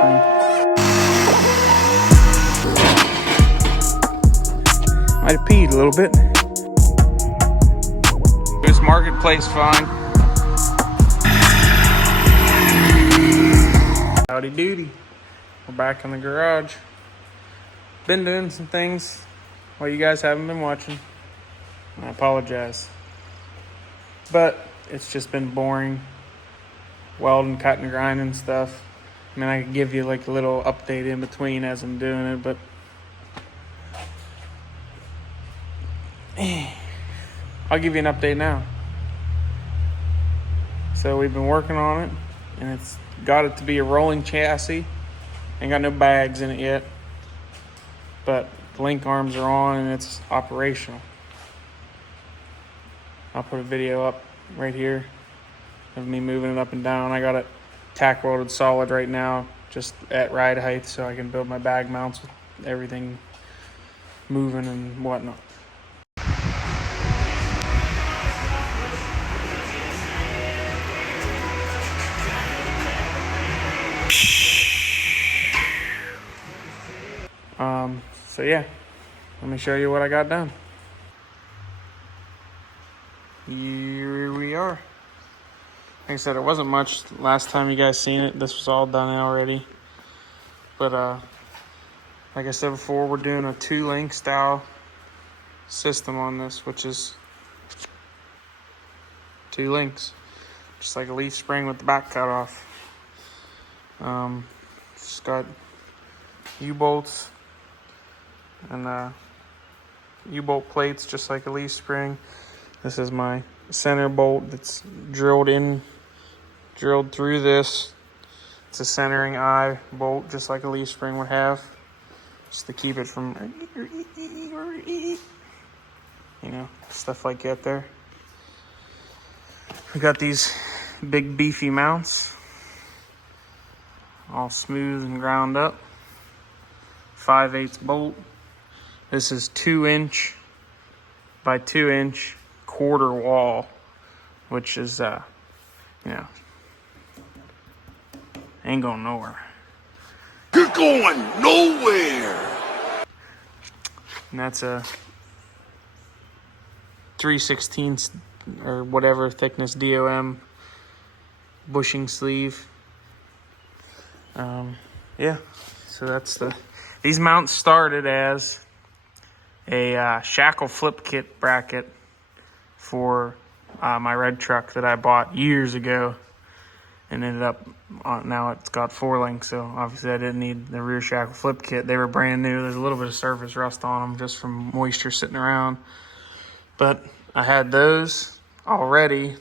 thing. Might have peed a little bit. This marketplace fine. Howdy doody. We're back in the garage. Been doing some things while you guys haven't been watching. I apologize. But it's just been boring. Welding, cutting, grinding stuff. I mean, I could give you like a little update in between as I'm doing it, but I'll give you an update now. So we've been working on it, and it's got it to be a rolling chassis. Ain't got no bags in it yet, but the link arms are on and it's operational. I'll put a video up right here of me moving it up and down. I got it tack welded solid right now, just at ride height, so I can build my bag mounts with everything moving and whatnot. So yeah, let me show you what I got done. Here we are. Like I said, it wasn't much last time you guys seen it. This was all done already. But like I said before, we're doing a 2-link style system on this, which is 2 links, just like a leaf spring with the back cut off. Just got U-bolts and U-bolt plates, just like a leaf spring. This is my center bolt that's drilled through this. It's a centering eye bolt, just like a leaf spring would have, just to keep it from, stuff like that there. We got these big beefy mounts, all smooth and ground up. 5/8 bolt. This is 2-inch by 2-inch quarter wall, which is ain't going nowhere. You're going nowhere. And that's a 3/16 or whatever thickness DOM bushing sleeve. So that's these mounts started as a shackle flip kit bracket for my red truck that I bought years ago, and ended up now it's got 4 links, so obviously I didn't need the rear shackle flip kit. They were brand new. There's a little bit of surface rust on them just from moisture sitting around, but I had those already,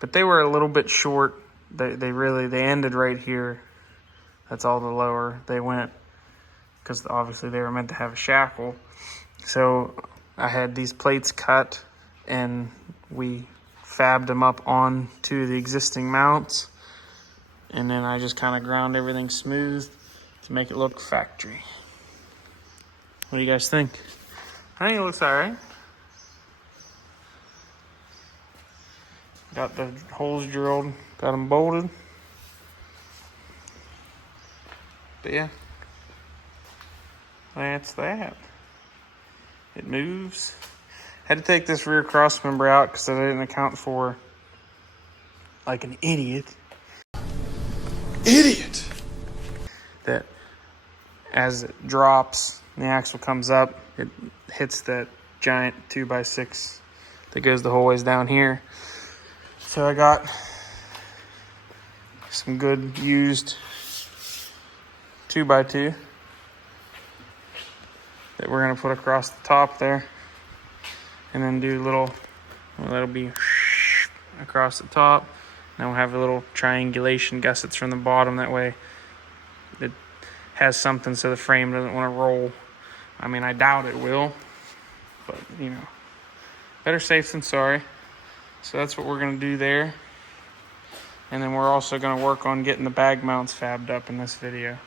but they were a little bit short. They ended right here. That's all the lower they went, because obviously they were meant to have a shackle. So I had these plates cut, and we fabbed them up onto the existing mounts, and then I just kind of ground everything smooth to make it look factory. What do you guys think? I think it looks all right. Got the holes drilled, got them bolted. But yeah, that's that. It moves. Had to take this rear cross member out because I didn't account for, like an idiot, that as it drops and the axle comes up, it hits that giant 2x6 that goes the whole ways down here. So I got some good used 2x2 that we're gonna put across the top there, and then do that'll be across the top. Then we'll have a little triangulation gussets from the bottom. That way it has something so the frame doesn't want to roll. I mean, I doubt it will, but better safe than sorry. So that's what we're gonna do there. And then we're also gonna work on getting the bag mounts fabbed up in this video.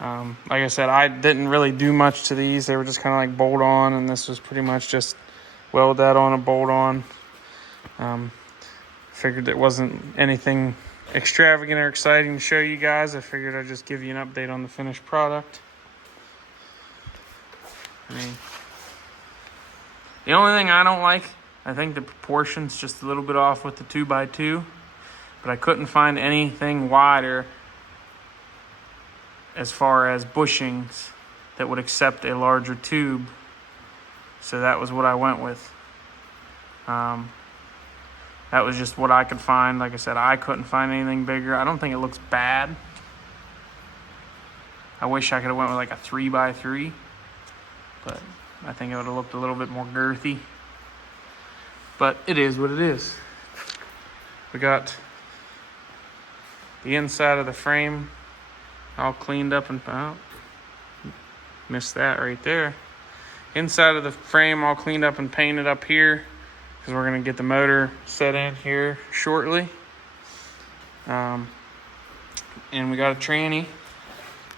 Like I said, I didn't really do much to these. They were just kind of like bolt on, and this was pretty much just weld that on a bolt on. Figured it wasn't anything extravagant or exciting to show you guys. I figured I'd just give you an update on the finished product. I mean, the only thing I don't like, I think the proportion's just a little bit off with the 2x2, but I couldn't find anything wider as far as bushings that would accept a larger tube. So that was what I went with. That was just what I could find. Like I said, I couldn't find anything bigger. I don't think it looks bad. I wish I could have went with like a 3x3, but I think it would have looked a little bit more girthy. But it is what it is. We got the inside of the frame all cleaned up and missed that right there. Inside of the frame all cleaned up and painted up here, because we're going to get the motor set in here shortly. And we got a tranny.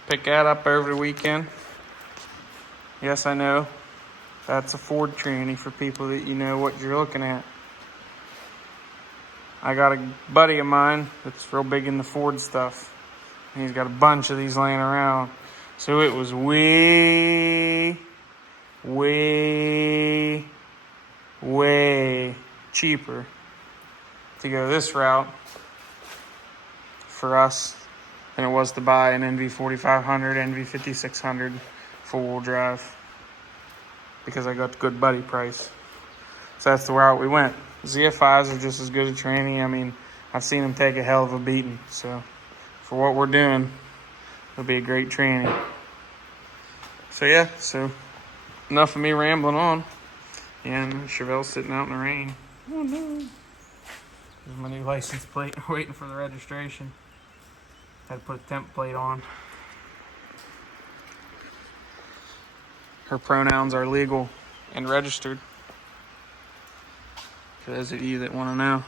Pick that up over the weekend. Yes, I know. That's a Ford tranny for people that you know what you're looking at. I got a buddy of mine that's real big in the Ford stuff. And he's got a bunch of these laying around. So it was way cheaper to go this route for us than it was to buy an NV4500, NV5600 four-wheel drive, because I got the good buddy price. So that's the route we went. ZF5s are just as good a tranny. I mean, I've seen them take a hell of a beating. So for what we're doing, it'll be a great tranny. So yeah, so enough of me rambling on. And Chevelle's sitting out in the rain. Oh no. There's my new license plate. Waiting for the registration. Had to put a temp plate on. Her pronouns are legal and registered, for those of you that want to know.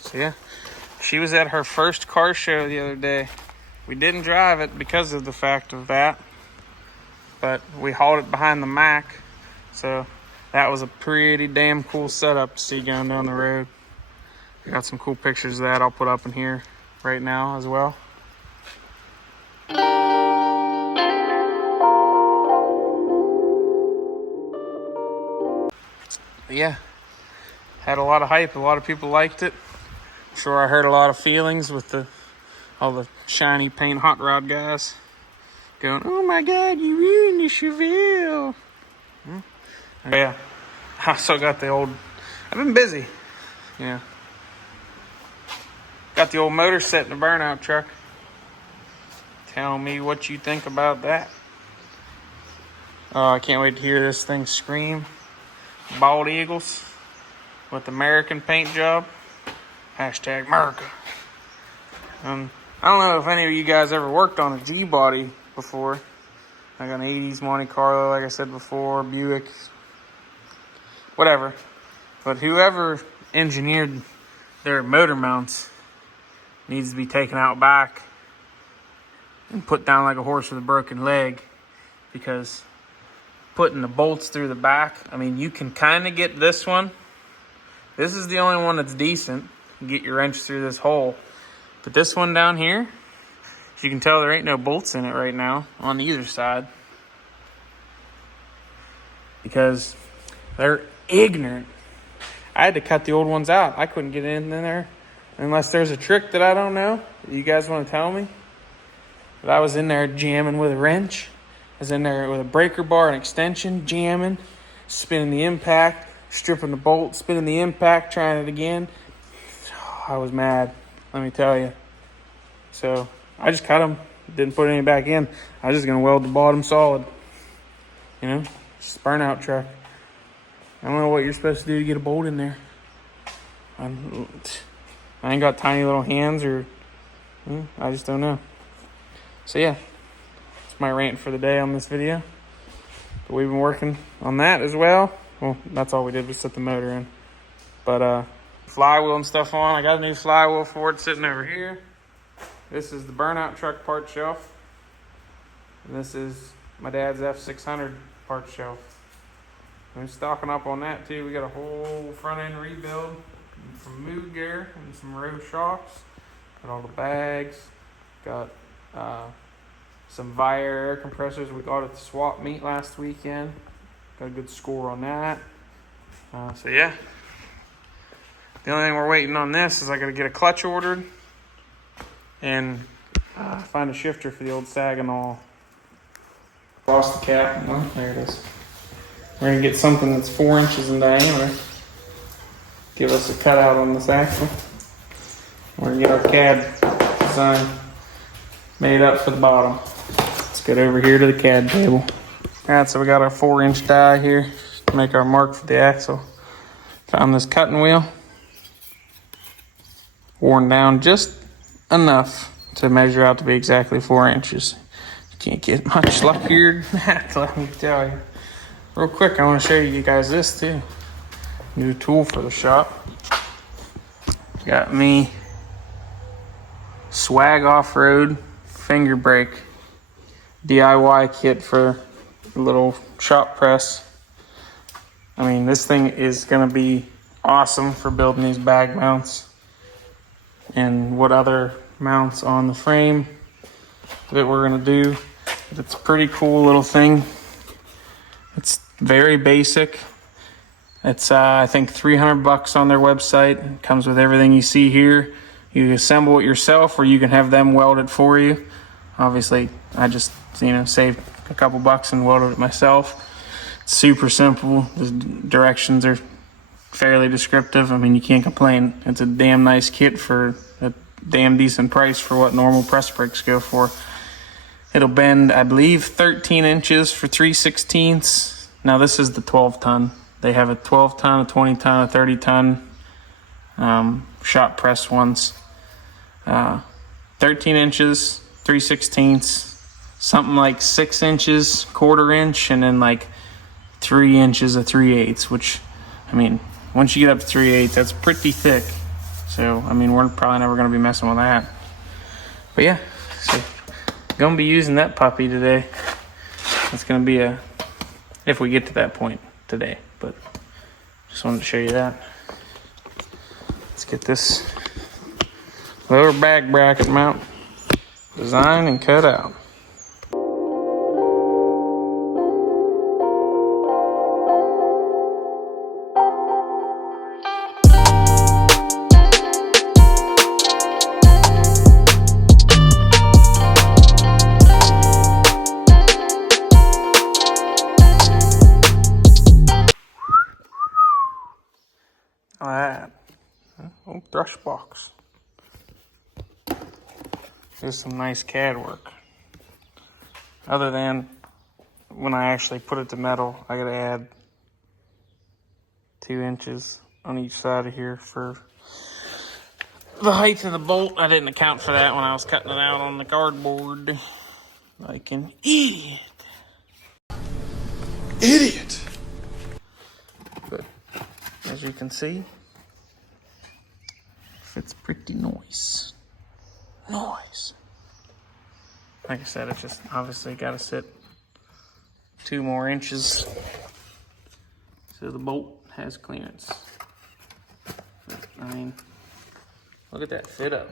So yeah, she was at her first car show the other day. We didn't drive it because of the fact of that, but we hauled it behind the Mac. So that was a pretty damn cool setup to see going down the road. I got some cool pictures of that I'll put up in here right now as well. But yeah, had a lot of hype. A lot of people liked it. I'm sure I hurt a lot of feelings with all the shiny paint hot rod guys going, "Oh my God, you ruined the Chevelle." Yeah, I also got the old, I've been busy, you know. Got the old motor set in the Burnout truck. Tell me what you think about that. Oh, I can't wait to hear this thing scream. Bald Eagles with American paint job. Hashtag America. I don't know if any of you guys ever worked on a G-body before. Like an 80s Monte Carlo, like I said before, Buick, whatever. But whoever engineered their motor mounts needs to be taken out back and put down like a horse with a broken leg, because putting the bolts through the back, I mean, you can kind of get this one. This is the only one that's decent. You get your wrench through this hole. But this one down here, as you can tell, there ain't no bolts in it right now on either side, because they're ignorant. I had to cut the old ones out. I couldn't get in there unless there's a trick that I don't know. You guys want to tell me? But I was in there jamming with a wrench. I was in there with a breaker bar and extension, jamming, spinning the impact, stripping the bolt, spinning the impact, trying it again. I was mad, let me tell you. So I just cut them, didn't put any back in. I was just going to weld the bottom solid. You know, just Burnout truck. I don't know what you're supposed to do to get a bolt in there. I ain't got tiny little hands, or I just don't know. So yeah, that's my rant for the day on this video. But we've been working on that as well. Well, that's all we did was set the motor in. But flywheel and stuff on. I got a new flywheel for it sitting over here. This is the Burnout truck part shelf. And this is my dad's F-600 part shelf. I'm stocking up on that too. We got a whole front end rebuild. from Moog Air and some row shocks. Got all the bags. Got some Via air compressors we got at the swap meet last weekend. Got a good score on that. So yeah. The only thing we're waiting on this is I got to get a clutch ordered and find a shifter for the old Saginaw. Across the cap. Oh, there it is. We're going to get something that's 4 inches in diameter. Give us a cutout on this axle. We're going to get our CAD design made up for the bottom. Let's get over here to the CAD table. Alright, so we got our 4-inch die here to make our mark for the axle. Found this cutting wheel. Worn down just enough to measure out to be exactly 4 inches. You can't get much luckier than that, let me tell you. Real quick, I want to show you guys this too. New tool for the shop. Got me Swag Off-Road finger brake DIY kit for a little shop press. I mean, this thing is going to be awesome for building these bag mounts and what other mounts on the frame that we're going to do. But it's a pretty cool little thing. It's very basic. It's I think $300 on their website. It comes with everything you see here. You assemble it yourself, or you can have them weld it for you. Obviously, I just saved a couple bucks and welded it myself. It's super simple. The directions are fairly descriptive. I mean, you can't complain. It's a damn nice kit for a damn decent price for what normal press brakes go for. It'll bend, I believe, 13 inches for 3/16. Now this is the 12 ton. They have a 12 ton, a 20 ton, a 30 ton shop press ones. 13 inches, 3/16, something like 6 inches, 1/4 inch, and then like 3 inches of 3/8, which, I mean, once you get up to 3/8, that's pretty thick. So, I mean, we're probably never going to be messing with that. But yeah, so going to be using that puppy today. It's going to be if we get to that point today, but just wanted to show you that. Let's get this lower bag bracket mount designed and cut out. Alright, old brush box. There's some nice CAD work. Other than when I actually put it to metal, I gotta add 2 inches on each side of here for the height of the bolt. I didn't account for that when I was cutting it out on the cardboard. Like an idiot. Idiot! But as you can see, it's pretty nice. Nice. Like I said, it's just obviously got to sit 2 more inches so the bolt has clearance. But, I mean, look at that fit up.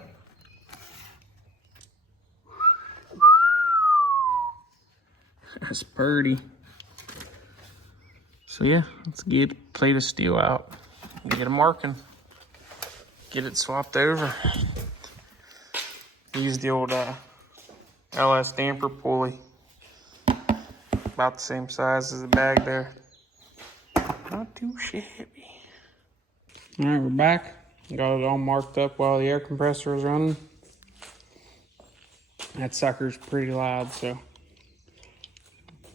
That's pretty. So yeah, let's get a plate of steel out and get a marking. Get it swapped over. Use the old LS damper pulley. About the same size as the bag there. Not too shabby. Alright, we're back. Got it all marked up while the air compressor was running. That sucker's pretty loud, so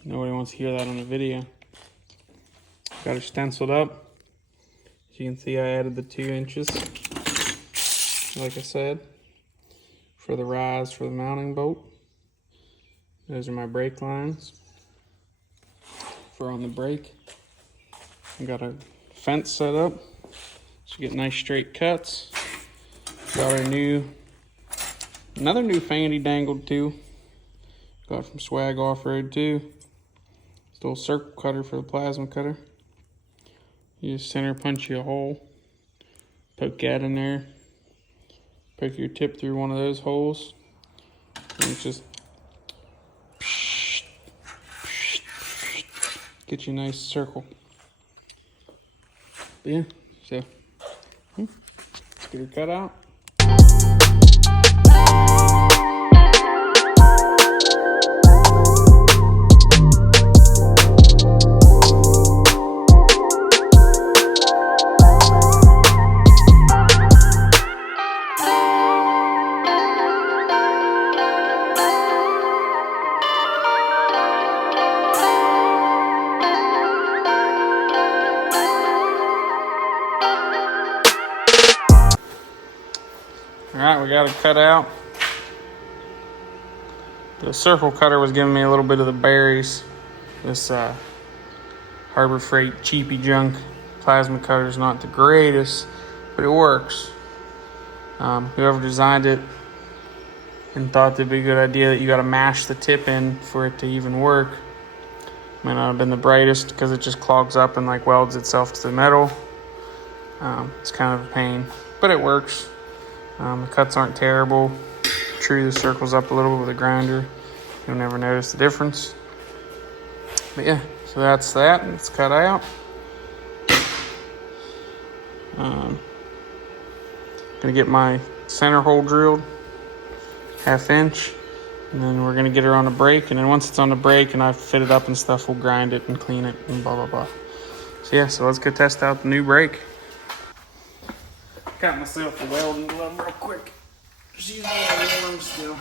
nobody wants to hear that on the video. Got it stenciled up. As you can see, I added the 2 inches, like I said, for the rise for the mounting bolt. Those are my brake lines for on the brake. I got a fence set up so you get nice straight cuts. Got our another new fanny dangled too. Got from Swag Off-Road too. It's a little circle cutter for the plasma cutter. You just center punch you a hole Poke that in there. Poke your tip through one of those holes. And it's just get you a nice circle. But yeah, so let's get her cut out. Alright, we got it cut out. The circle cutter was giving me a little bit of the berries. This Harbor Freight cheapy junk plasma cutter is not the greatest, but it works. Whoever designed it and thought it'd be a good idea that you got to mash the tip in for it to even work. Might not have been the brightest because it just clogs up and like welds itself to the metal. It's kind of a pain, but it works. The cuts aren't terrible. True, the circles up a little bit with a grinder. You'll never notice the difference. But yeah, so that's that. It's cut out. Gonna get my center hole drilled, 1/2 inch, and then we're gonna get her on a brake. And then once it's on the brake and I've fit it up and stuff, we'll grind it and clean it and blah blah blah. So yeah, so let's go test out the new brake. Got myself a welding glove real quick. She's a little warm still.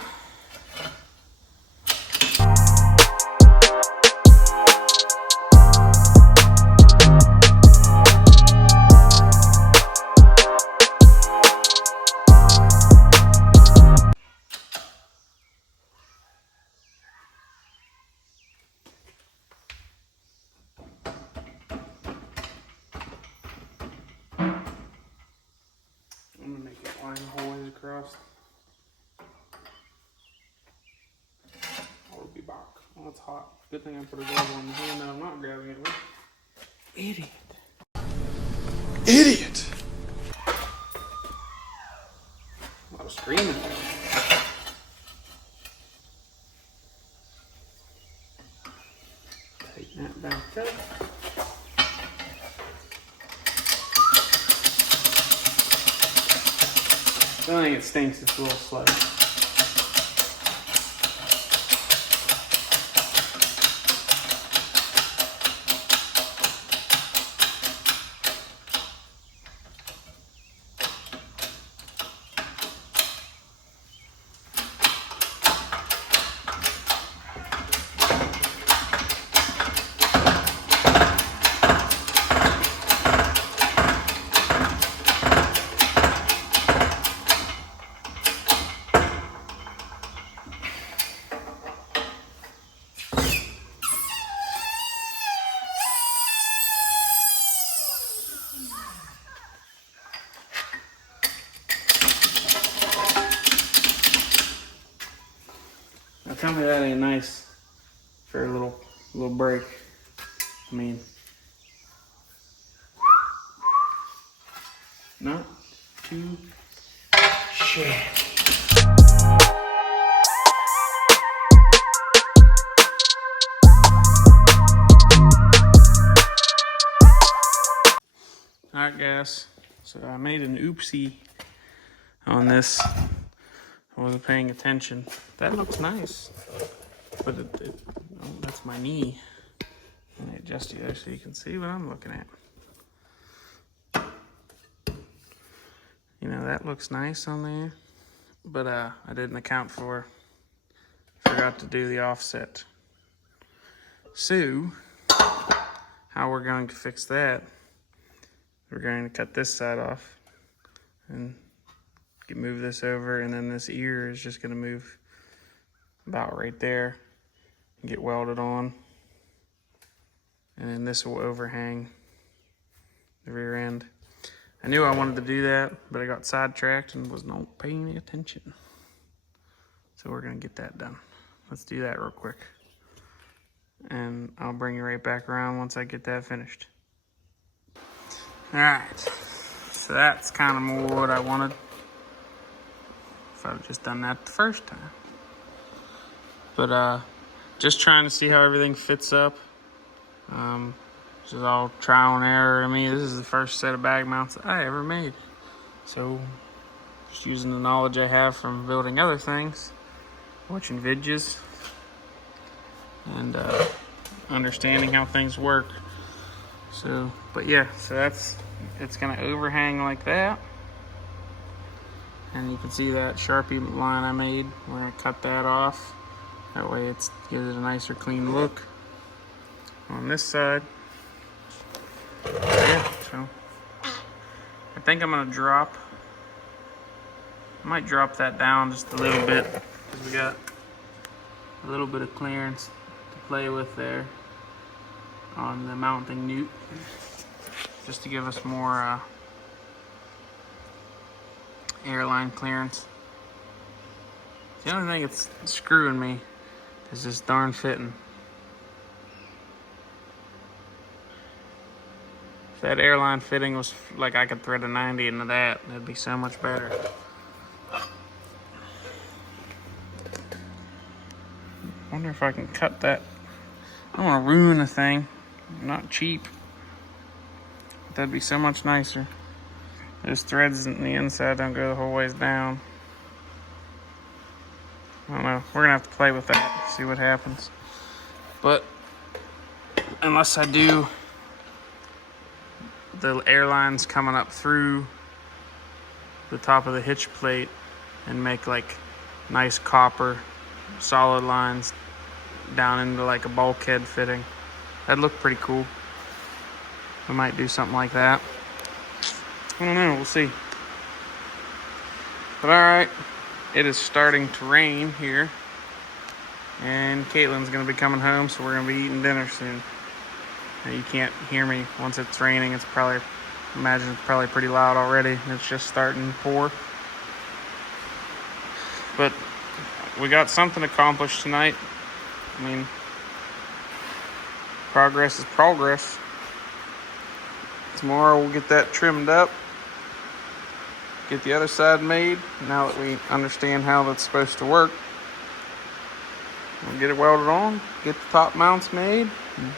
I'm gonna make it line the whole ways across. I'll be back. Oh, it's hot. Good thing I put a glove on the hand that I'm not grabbing it with. Idiot. Idiot! A lot of screaming. Tighten that back up. The only thing it stinks, it's a little sludge. Now tell me that ain't nice for a little break. I mean, not too shabby. Alright guys, so I made an oopsie on this. I wasn't paying attention. That looks nice, but oh, that's my knee. Let me adjust you there so you can see what I'm looking at. You know, that looks nice on there, but I didn't account for, forgot to do the offset. So, how we're going to fix that, we're going to cut this side off and move this over, and then this ear is just going to move about right there and get welded on, and then this will overhang the rear end. I knew I wanted to do that, but I got sidetracked and was not paying any attention. So we're going to get that done. Let's do that real quick, and I'll bring you right back around once I get that finished. All right, So that's kind of more what I wanted. If I'd just done that the first time. But just trying to see how everything fits up. This is all trial and error to me. This is the first set of bag mounts that I ever made. So just using the knowledge I have from building other things, watching videos, and understanding how things work. So, but yeah, so it's gonna overhang like that. And you can see that Sharpie line I made. We're gonna cut that off. That way it gives it a nicer clean look on this side. Yeah, so I think I'm gonna I might drop that down just a little bit because we got a little bit of clearance to play with there on the mounting nut, just to give us more airline clearance. The only thing that's screwing me is this darn fitting. If that airline fitting was like I could thread a 90 into that, it'd be so much better. Wonder if I can cut that. I don't want to ruin the thing. I'm not cheap. That'd be so much nicer. Those threads in the inside don't go the whole ways down. I don't know. We're gonna have to play with that, see what happens. But unless I do the airlines coming up through the top of the hitch plate and make like nice copper solid lines down into like a bulkhead fitting, that'd look pretty cool. We might do something like that. I don't know, we'll see. But alright, it is starting to rain here, and Caitlin's gonna be coming home, so we're gonna be eating dinner soon. Now, you can't hear me once it's raining. It's probably, imagine it's probably pretty loud already. It's just starting to pour. But we got something accomplished tonight. I mean, progress is progress. Tomorrow we'll get that trimmed up, get the other side made. Now that we understand how that's supposed to work, we'll get it welded on, get the top mounts made.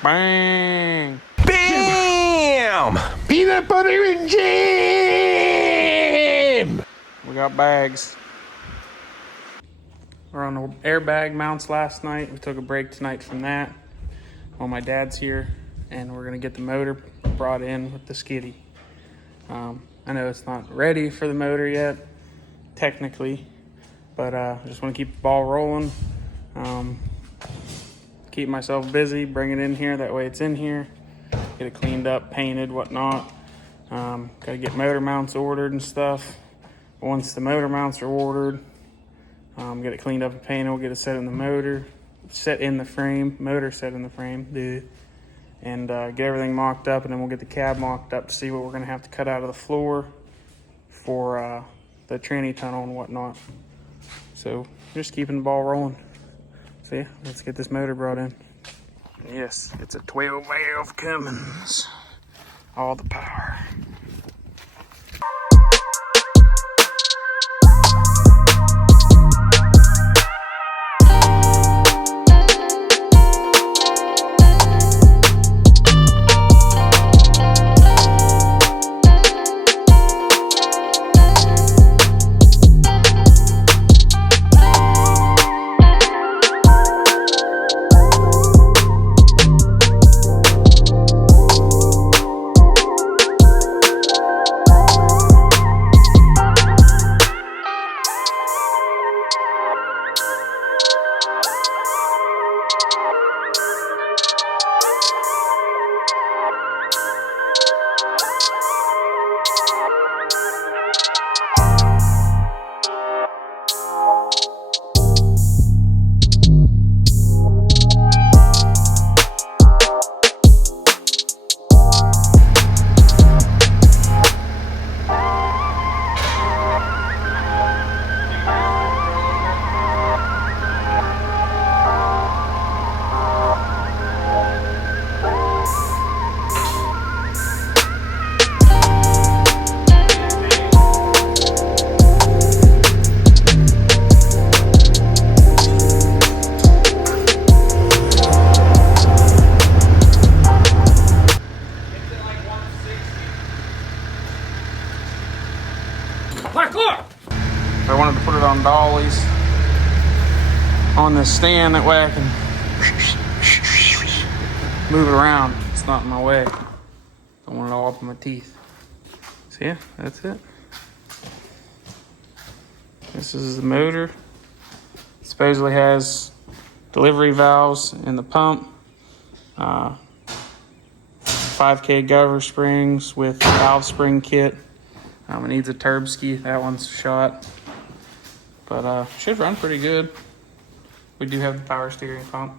Bang! Bam! Peanut butter and jam! We got bags. We're on the airbag mounts last night. We took a break tonight from that while my dad's here, and we're gonna get the motor brought in with the skiddy. I know it's not ready for the motor yet, technically, but I just want to keep the ball rolling, keep myself busy, bring it in here, that way it's in here, get it cleaned up, painted, whatnot. Gotta get motor mounts ordered and stuff. Once the motor mounts are ordered, get it cleaned up and painted, we'll get it set in the motor, set in the frame, motor set in the frame, and get everything mocked up, and then we'll get the cab mocked up to see what we're gonna have to cut out of the floor for the tranny tunnel and whatnot. So just keeping the ball rolling. So yeah, let's get this motor brought in. Yes, it's a 12 valve Cummins, all the power. on this stand, that way I can move it around. It's not in my way. Don't want it all up in my teeth. So yeah, that's it. This is the motor. It supposedly has delivery valves in the pump. 5K governor springs with valve spring kit. It needs a turbski. That one's shot. But should run pretty good. We do have the power steering pump.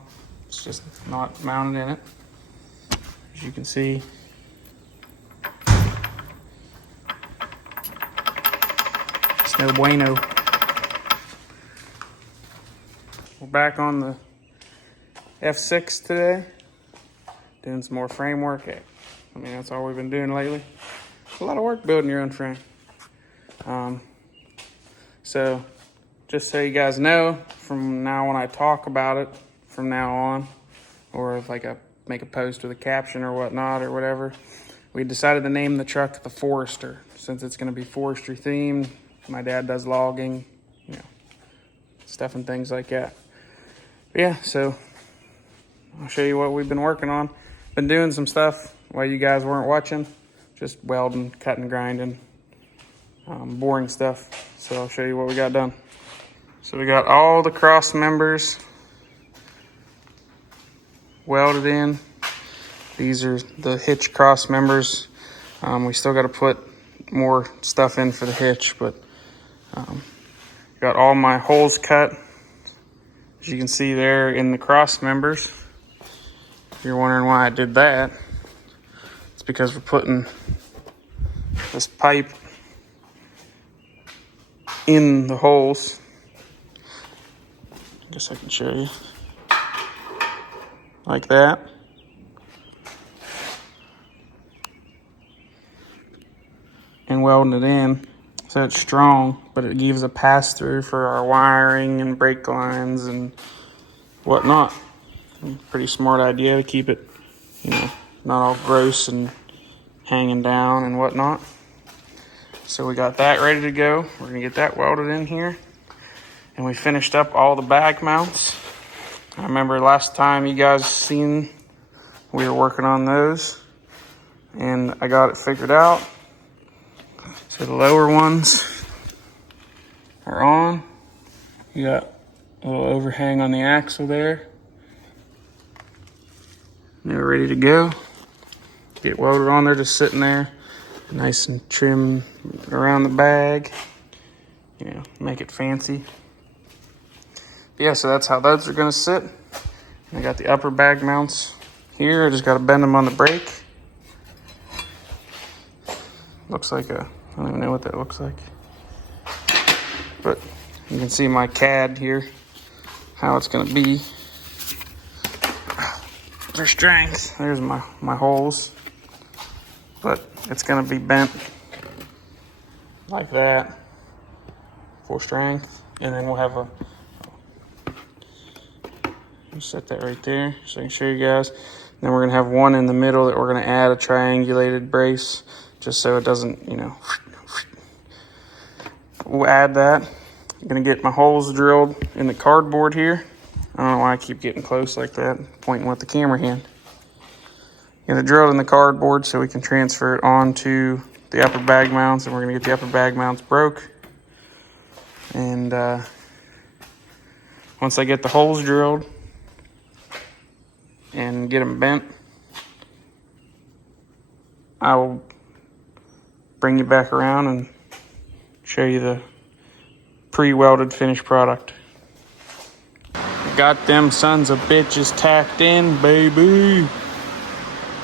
It's just not mounted in it. As you can see. It's no bueno. We're back on the F-6 today. Doing some more framework. I mean, that's all we've been doing lately. It's a lot of work building your own frame. So, just so you guys know, from now when I talk about it, from now on, or if like I make a post with a caption or whatnot or whatever, we decided to name the truck the Forester, since it's going to be forestry themed. My dad does logging, you know, stuff and things like that. But yeah, so I'll show you what we've been working on. Been doing some stuff while you guys weren't watching, just welding, cutting, grinding, boring stuff. So I'll show you what we got done. So we got all the cross members welded in. These are the hitch cross members. We still got to put more stuff in for the hitch, but got all my holes cut. As you can see there in the cross members. If you're wondering why I did that, it's because we're putting this pipe in the holes. I guess I can show you. Like that. And welding it in so it's strong, but it gives a pass through for our wiring and brake lines and whatnot. Pretty smart idea to keep it, you know, not all gross and hanging down and whatnot. So we got that ready to go. We're gonna get that welded in here. And we finished up all the bag mounts. I remember last time you guys seen, we were working on those. And I got it figured out. So the lower ones are on. You got a little overhang on the axle there. They're ready to go. Get welded on there, just sitting there, nice and trim around the bag. You know, make it fancy. But yeah, so that's how those are gonna sit. And I got the upper bag mounts here. I just gotta bend them on the brake. Looks like I don't even know what that looks like. But you can see my CAD here, how it's gonna be. For strength, there's my holes, but it's gonna be bent like that for strength, and then we'll have a set that right there so I can show you guys. Then we're gonna have one in the middle that we're gonna add a triangulated brace, just so it doesn't, you know. We'll add that. I'm gonna get my holes drilled in the cardboard here. I don't know why I keep getting close like that, pointing with the camera hand. Gonna drill it in the cardboard so we can transfer it onto the upper bag mounts, and we're gonna get the upper bag mounts broke. And once I get the holes drilled and get them bent, I will bring you back around and show you the pre-welded finished product. Got them sons of bitches tacked in, baby.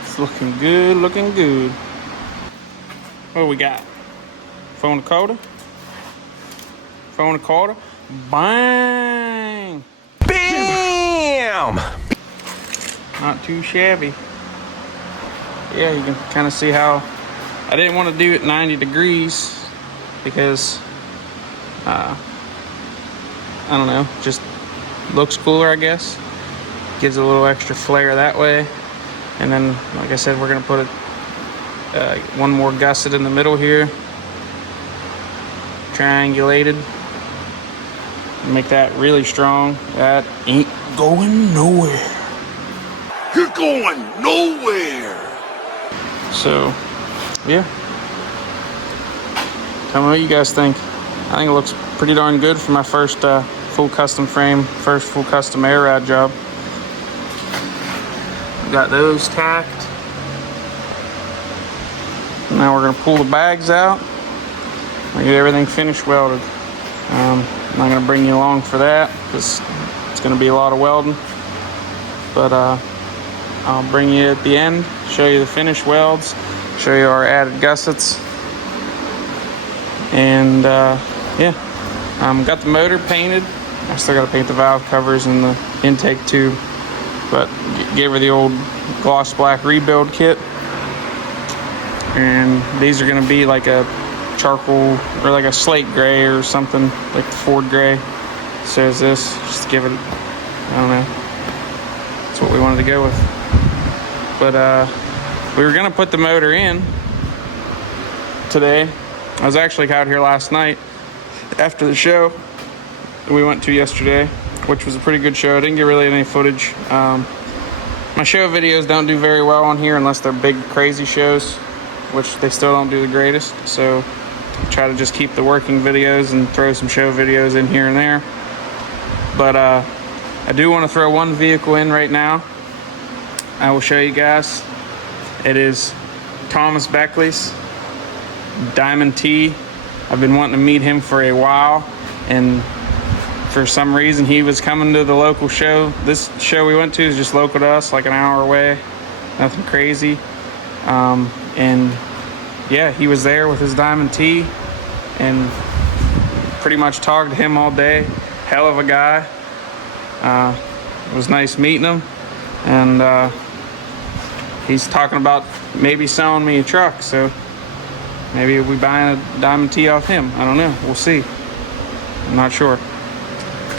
It's looking good, looking good. What do we got? Phone a quarter? Phone a quarter? Bang! Bam! Not too shabby. Yeah, you can kind of see how I didn't want to do it 90 degrees because I don't know, just looks cooler, I guess. Gives a little extra flair that way. And then, like I said, we're gonna put one more gusset in the middle here, triangulated. Make that really strong. That ain't going nowhere. You're going nowhere. So, yeah. Tell me what you guys think. I think it looks pretty darn good for my first full custom frame, first full custom air ride job. Got those tacked. Now we're gonna pull the bags out and get everything finished welded. I'm not gonna bring you along for that because it's gonna be a lot of welding. But I'll bring you at the end, show you the finished welds, show you our added gussets. And yeah, got the motor painted. I still gotta paint the valve covers and the intake tube, but gave her the old gloss black rebuild kit. And these are gonna be like a charcoal or like a slate gray or something, like the Ford gray. So is this, just give it, I don't know. That's what we wanted to go with. But we were gonna put the motor in today. I was actually out here last night after the show we went to yesterday, which was a pretty good show. I didn't get really any footage. My show videos don't do very well on here unless they're big crazy shows, which they still don't do the greatest. So I try to just keep the working videos and throw some show videos in here and there. But I do want to throw one vehicle in right now. I will show you guys. It is Thomas Beckley's Diamond T. I've been wanting to meet him for a while, and for some reason he was coming to the local show. This show we went to is just local to us, like an hour away, nothing crazy. And yeah, he was there with his Diamond T, and pretty much talked to him all day. Hell of a guy. It was nice meeting him, and he's talking about maybe selling me a truck, so maybe we'll be buying a Diamond T off him. I don't know. We'll see. I'm not sure.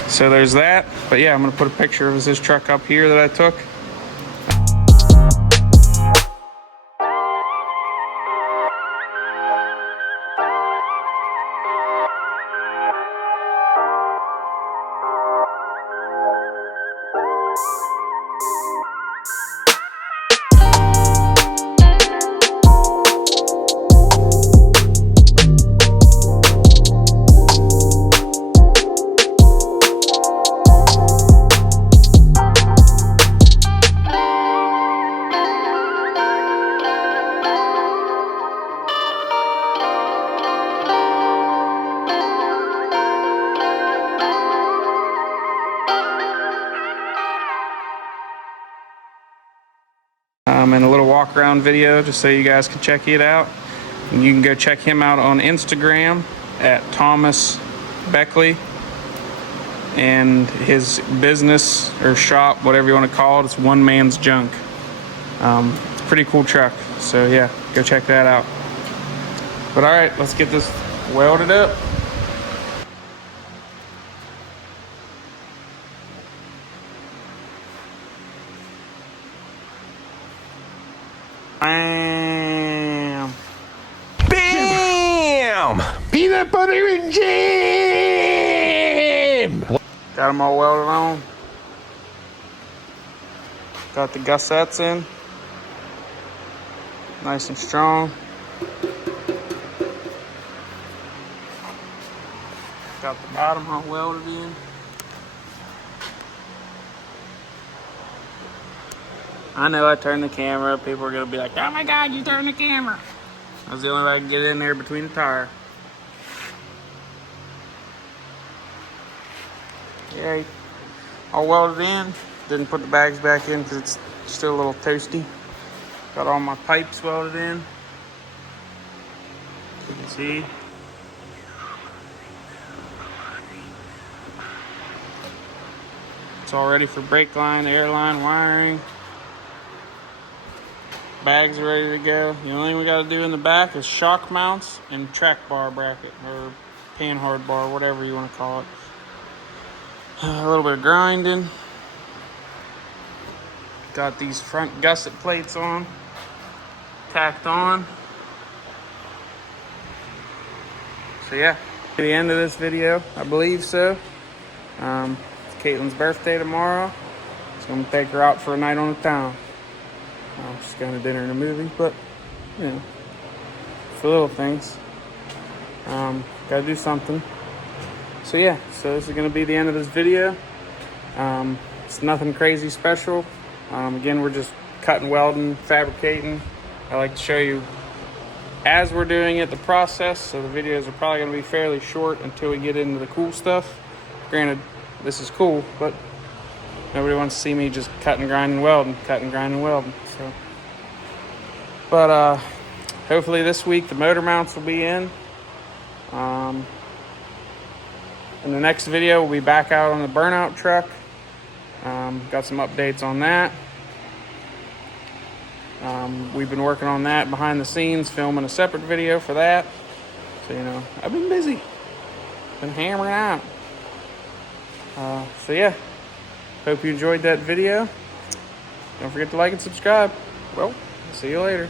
So there's that. But yeah, I'm going to put a picture of his truck up here that I took. And a little walk around video just so you guys can check it out. And you can go check him out on Instagram at Thomas Beckley, and his business or shop, whatever you want to call it, it's One Man's Junk. It's a pretty cool truck, so yeah, go check that out. But all right, let's get this welded up. Bam! Bam! Peanut butter and jam! Got them all welded on. Got the gussets in. Nice and strong. Got the bottom all welded in. I know I turned the camera. People are going to be like, oh my God, you turned the camera. I was the only way I could get in there between the tire. Yeah, all welded in. Didn't put the bags back in because it's still a little toasty. Got all my pipes welded in. You can see. It's all ready for brake line, air line, wiring. Bags are ready to go. The only thing we got to do in the back is shock mounts and track bar bracket, or panhard bar, whatever you want to call it. A little bit of grinding. Got these front gusset plates on, tacked on. So yeah, at the end of this video, I believe so. It's Caitlin's birthday tomorrow, so I'm gonna take her out for a night on the town. Just going to dinner and a movie, but you know, for little things. Gotta do something. So yeah, so this is gonna be the end of this video. It's nothing crazy special. Again, we're just cutting, welding, fabricating. I like to show you as we're doing it, the process. So the videos are probably gonna be fairly short until we get into the cool stuff. Granted, this is cool, but nobody wants to see me just cutting, grinding, welding, cutting, grinding, welding. So, but hopefully this week the motor mounts will be in. In the next video, we'll be back out on the Burnout truck. Got some updates on that. We've been working on that behind the scenes, filming a separate video for that. So, you know, I've been busy. Been hammering out. So yeah, hope you enjoyed that video. Don't forget to like and subscribe. Well, see you later.